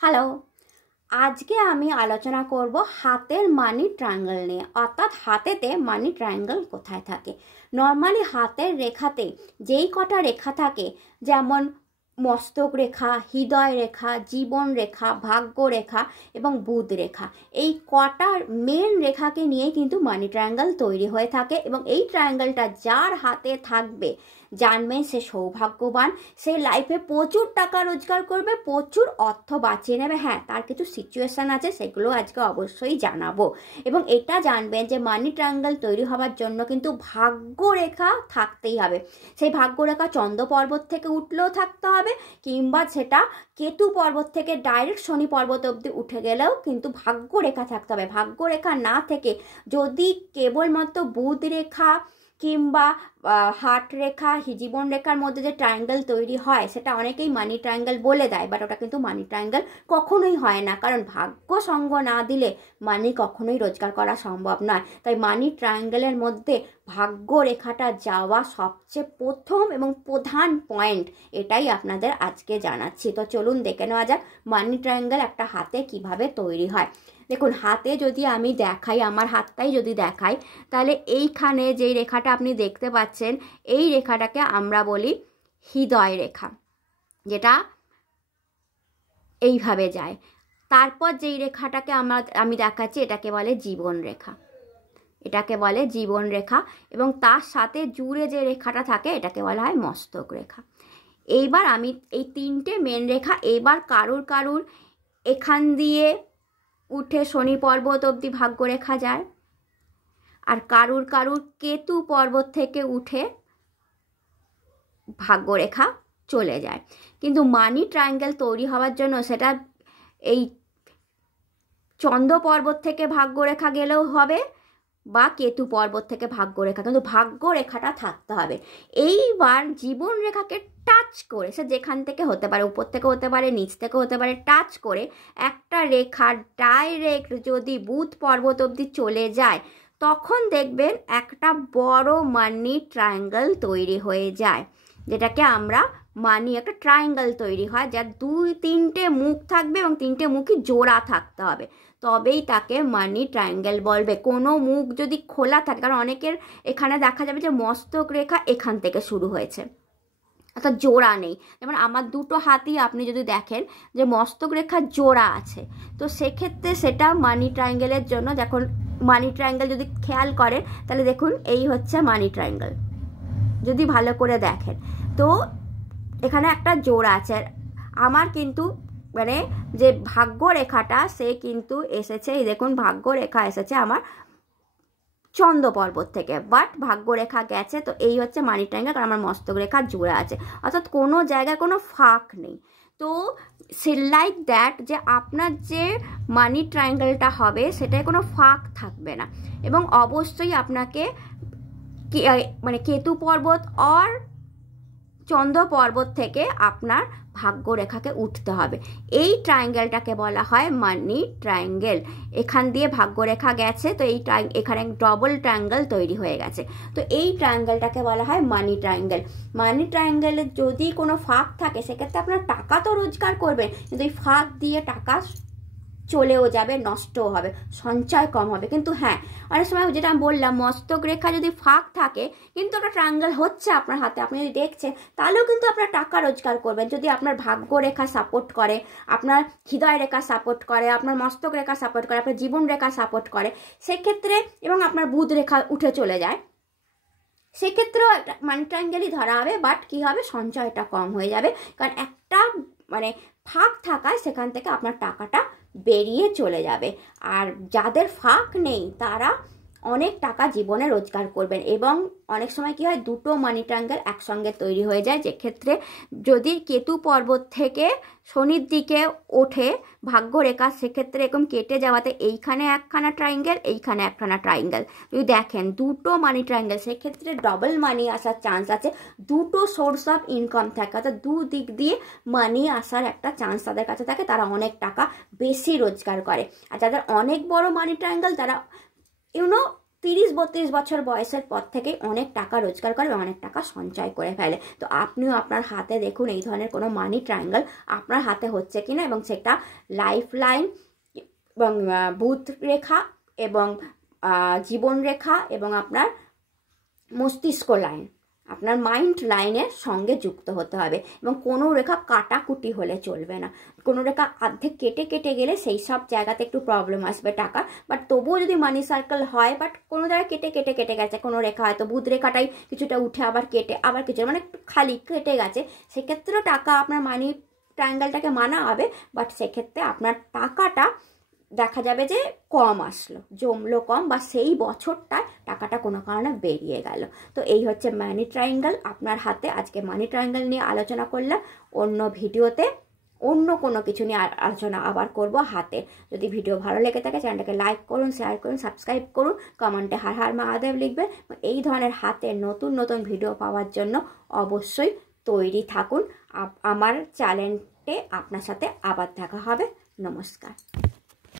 Hello, আজকে আমি আলোচনা করব হাতের মানি ট্রায়াঙ্গেল নিয়ে। অর্থাৎ হাতেতে মানি ট্রায়াঙ্গেল কোথায় থাকে। নর্মালি হাতের রেখাতে যেই কটা রেখা থাকে, যেমন মস্তক রেখা, হৃদয় রেখা, জীবন রেখা, ভাগ্য রেখা এবং বুধ রেখা, এই কটার মেন রেখাকে নিয়ে কিন্তু মানি ট্রায়াঙ্গেল তৈরি হয়ে থাকে। এবং এই ট্রায়াঙ্গেলটা যার হাতে থাকবে জানবেন সে সৌভাগ্যবান, সে লাইফে প্রচুর টাকা রোজগার করবে, প্রচুর অর্থ বাঁচিয়ে নেবে। হ্যাঁ, তার কিছু সিচুয়েশান আছে, সেগুলো আজকে অবশ্যই জানাবো। এবং এটা জানবেন যে মানি ট্রায়াঙ্গেল তৈরি হওয়ার জন্য কিন্তু ভাগ্যরেখা থাকতেই হবে। সেই ভাগ্যরেখা চন্দ্র পর্বত থেকে উঠলেও থাকতে হবে, কিংবা সেটা কেতু পর্বত থেকে ডাইরেক্ট শনি পর্বত অবধি উঠে গেলেও কিন্তু ভাগ্যরেখা থাকতে হবে। ভাগ্যরেখা না থেকে যদি কেবলমাত্র বুধ রেখা কিংবা হার্ট রেখা, জীবন রেখার মধ্যে যে ট্রায়াঙ্গেল তৈরি হয় সেটা অনেকেই মানি ট্রায়াঙ্গেল বলে দেয়, বাট ওটা কিন্তু মানি ট্রায়াঙ্গেল কখনোই হয় না। কারণ ভাগ্য সঙ্গ না দিলে মানি কখনোই রোজগার করা সম্ভব নয়। তাই মানি ট্রায়াঙ্গেলের মধ্যে ভাগ্য রেখাটা যাওয়া সবচেয়ে প্রথম এবং প্রধান পয়েন্ট। এটাই আপনাদের আজকে জানাচ্ছি। তো চলুন দেখে নেওয়া যাক মানি ট্রায়াঙ্গেল একটা হাতে কিভাবে তৈরি হয়। দেখুন, হাতে যদি আমি দেখাই, আমার হাতটাই যদি দেখাই, তাহলে এইখানে যেই রেখাটা আপনি দেখতে পাচ্ছেন, এই রেখাটাকে আমরা বলি হৃদয় রেখা, যেটা এইভাবে যায়। তারপর যেই রেখাটাকে আমি দেখাচ্ছি এটাকে বলে জীবন রেখা, এটাকে বলে জীবন রেখা। এবং তার সাথে জুড়ে যে রেখাটা থাকে এটাকে বলা হয় মস্তক রেখা। এইবার আমি এই তিনটে মেন রেখা, এইবার কারুর এখান দিয়ে উঠে শনি পর্বত অবধি ভাগ্যরেখা যায়, আর কারুর কেতু পর্বত থেকে উঠে ভাগ্যরেখা চলে যায়। কিন্তু মানি ট্রায়াঙ্গেল তৈরি হওয়ার জন্য সেটা এই চন্দ্র পর্বত থেকে ভাগ্যরেখা গেলেও হবে, বা কেতু পর্বত থেকে ভাগ্যরেখা, কিন্তু ভাগ্যরেখাটা থাকতে হবে। এইবার জীবন রেখাকে টাচ করে, সে যেখান থেকে হতে পারে, উপর থেকে হতে পারে, নিচ থেকে হতে পারে, টাচ করে একটা রেখা ডাইরেক্ট যদি বুধ পর্বত অবধি চলে যায়, তখন দেখবেন একটা বড় মানি ট্রায়াঙ্গেল তৈরি হয়ে যায়, যেটাকে আমরা মানি একটা ট্রায়াঙ্গেল তৈরি হয়, যার 2-3টে মুখ থাকবে এবং 3টে মুখই জোড়া থাকতে হবে, তবেই তাকে মানি ট্রায়াঙ্গেল বলবে। কোনো মুখ যদি খোলা থাকে, কারণ অনেকের এখানে দেখা যাবে যে মস্তক রেখা এখান থেকে শুরু হয়েছে, অর্থাৎ জোড়া নেই। যেমন আমার দুটো হাতই আপনি যদি দেখেন যে মস্তক রেখা জোড়া আছে, তো সেক্ষেত্রে সেটা মানি ট্রায়াঙ্গেলের জন্য, যখন মানি ট্রায়াঙ্গেল যদি খেয়াল করেন তাহলে দেখুন এই হচ্ছে মানি ট্রায়াঙ্গেল, যদি ভালো করে দেখেন তো এখানে একটা জোড়া আছে। আমার কিন্তু মানে যে ভাগ্য রেখাটা সে কিন্তু এসেছে, এই দেখুন ভাগ্য রেখা এসেছে আমার চন্দ্র পর্বত থেকে, বাট ভাগ্য রেখা গেছে। তো এই হচ্ছে মানি ট্রায়াঙ্গেল, কারণ আমার মস্তক রেখা জোড়া আছে, অর্থাৎ কোনো জায়গায় কোনো ফাঁক নেই। তো সে লাইক দ্যাট, যে আপনার যে মানি ট্রায়াঙ্গেলটা হবে সেটায় কোনো ফাঁক থাকবে না। এবং অবশ্যই আপনাকে মানে কেতু পর্বত আর চন্দ্র পর্বত থেকে আপনার ভাগ্য রেখাকে উঠতে হবে। এই ট্রায়াঙ্গেলটাকে বলা হয় মানি ট্রায়াঙ্গেল। এখান দিয়ে ভাগ্য রেখা গেছে, তো এই এখানে ডবল ট্রায়াঙ্গেল তৈরি হয়ে গেছে, তো এই ট্রায়াঙ্গেলটাকে বলা হয় মানি ট্রায়াঙ্গেল। মানি ট্রায়াঙ্গেলের যদি কোনো ফাঁক থাকে সেক্ষেত্রে আপনার টাকা তো রোজগার করবেন, কিন্তু এই ফাঁক দিয়ে টাকা চলেও যাবে, নষ্টও হবে, সঞ্চয় কম হবে। কিন্তু হ্যাঁ, অনেক সময় যেটা আমি বললাম, মস্তক রেখা যদি ফাঁক থাকে কিন্তু একটা ট্রায়াঙ্গেল হচ্ছে আপনার হাতে, আপনি যদি দেখছেন, তাহলেও কিন্তু আপনার টাকা রোজগার করবেন। যদি আপনার ভাগ্য রেখা সাপোর্ট করে, আপনার হৃদয় রেখা সাপোর্ট করে, আপনার মস্তক রেখা সাপোর্ট করে, আপনার জীবন রেখা সাপোর্ট করে সেক্ষেত্রে, এবং আপনার বুধ রেখা উঠে চলে যায়, সেক্ষেত্রেও একটা মানি ট্রায়াঙ্গেলই ধরা হবে। বাট কী হবে, সঞ্চয়টা কম হয়ে যাবে, কারণ একটা মানে ফাঁক থাকায় সেখান থেকে আপনার টাকাটা বেরিয়ে চলে যাবে। আর যাদের ফাঁক নেই তারা অনেক টাকা জীবনে রোজগার করবেন। এবং অনেক সময় কী হয়, দুটো মানি ট্রায়াঙ্গেল একসঙ্গে তৈরি হয়ে যায়, যেক্ষেত্রে যদি কেতু পর্বত থেকে শনির দিকে ওঠে ভাগ্যরেখা, সেক্ষেত্রে এরকম কেটে যাওয়াতে এইখানে একখানা ট্রায়াঙ্গেল, এইখানে একখানা ট্রায়াঙ্গেল যদি দেখেন, দুটো মানি ট্রায়াঙ্গেল, সেক্ষেত্রে ডবল মানি আসার চান্স আছে। দুটো সোর্স অফ ইনকাম থাকে, অর্থাৎ দুদিক দিয়ে মানি আসার একটা চান্স তাদের কাছে থাকে, তারা অনেক টাকা বেশি রোজগার করে। আর যাদের অনেক বড় মানি ট্রায়াঙ্গেল, তারা 30-32 বছর বয়সের পর থেকেই অনেক টাকা রোজগার করে, অনেক টাকা সঞ্চয় করে ফেলে। তো আপনিও আপনার হাতে দেখুন এই ধরনের কোনো মানি ট্রায়াঙ্গেল আপনার হাতে হচ্ছে কিনা, এবং সেটা লাইফ লাইন এবং বুধ রেখা এবং জীবন রেখা এবং আপনার মস্তিষ্ক লাইন, আপনার মাইন্ড লাইনের সঙ্গে যুক্ত হতে হবে। এবং কোনো রেখা কাটাকুটি হলে চলবে না, কোনো রেখা অর্ধেক কেটে কেটে গেলে সেই সব জায়গাতে একটু প্রবলেম আসবে টাকা, বাট তবুও যদি মানি সার্কেল হয়, বাট কোনো জায়গায় কেটে কেটে কেটে গেছে, কোনো রেখা হয়তো বুধ রেখাটাই কিছুটা উঠে আবার কেটে আবার কিছু মানে খালি কেটে গেছে, সেক্ষেত্রেও টাকা আপনার মানি ট্রায়াঙ্গেলটাকে মানা হবে, বাট সেক্ষেত্রে আপনার টাকাটা দেখা যাবে যে কম আসলো, জমলো কম, বা সেই বছরটায় টাকাটা কোনো কারণে বেরিয়ে গেল। তো এই হচ্ছে মানি ট্রায়াঙ্গেল আপনার হাতে। আজকে মানি ট্রায়াঙ্গেল নিয়ে আলোচনা করলাম, অন্য ভিডিওতে অন্য কোনো কিছু নিয়ে আলোচনা আবার করব হাতে। যদি ভিডিও ভালো লেগে থাকে চ্যানেলটাকে লাইক করুন, শেয়ার করুন, সাবস্ক্রাইব করুন, কমেন্টে হর হর মহাদেব লিখবেন। এই ধরনের হাতের নতুন নতুন ভিডিও পাওয়ার জন্য অবশ্যই তৈরি থাকুন। আমার চ্যানেলে আপনার সাথে আবার দেখা হবে। নমস্কার।